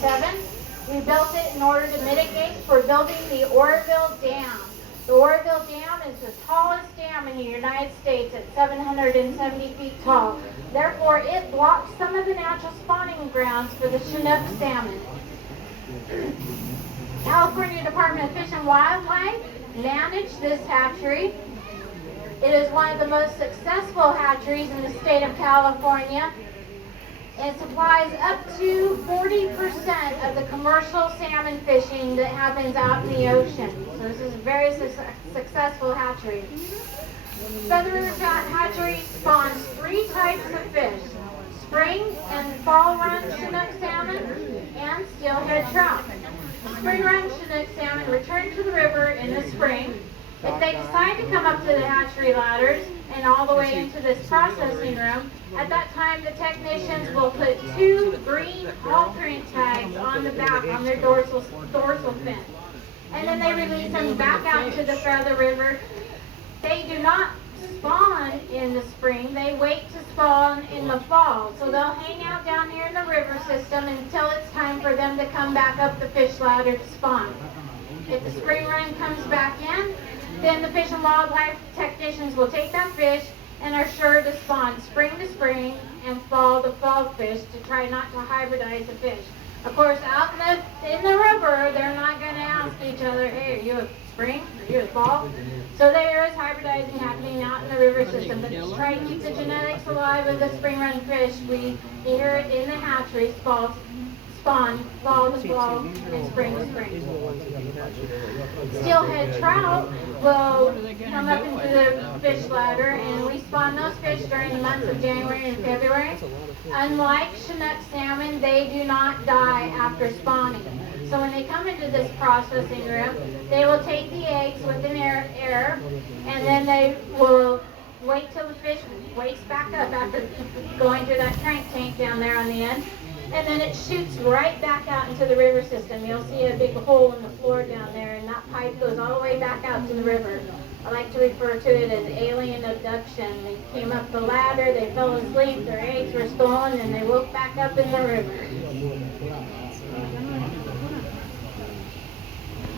1947. We built it in order to mitigate for building the Oroville Dam. The Oroville Dam is the tallest dam in the United States at 770 feet tall. Therefore, it blocks some of the natural spawning grounds for the Chinook salmon. California Department of Fish and Wildlife managed this hatchery. It is one of the most successful hatcheries in the state of California. It supplies up to 40% of the commercial salmon fishing that happens out in the ocean. So this is a very successful hatchery. Feather River Hatchery spawns 3 types of fish: spring and fall run Chinook salmon and steelhead trout. Spring run Chinook salmon return to the river in the spring. If they decide to come up to the hatchery ladders and all the way into this processing room, at that time the technicians will put 2 green altering tags on the back on their dorsal fin. And then they release them back out to the Feather River. They do not spawn in the spring, they wait to spawn in the fall. So they'll hang out down here in the river system until it's time for them to come back up the fish ladder to spawn. If the spring run comes back in, then the Fish and Wildlife technicians will take that fish and are sure to spawn spring to spring and fall to fall fish to try not to hybridize the fish. Of course, out in the river, they're not going to ask each other, hey, are you a spring? Are you a fall? So there is hybridizing happening out in the river system. But to try to keep the genetics alive of the spring run fish, we hear it in the hatchery, spawn, fall to fall, and spring to spring. Steelhead trout will come up into the fish ladder, and we spawn those fish during the months of January and February. Unlike Chinook salmon, they do not die after spawning. So when they come into this processing room, they will take the eggs with an air, and then they will wait till the fish wakes back up after going through that crank tank down there on the end. And then it shoots right back out into the river system. You'll see a big hole in the floor down there, and that pipe goes all the way back out to the river. I like to refer to it as alien abduction. They came up the ladder, they fell asleep, their eggs were stolen, and they woke back up in the river.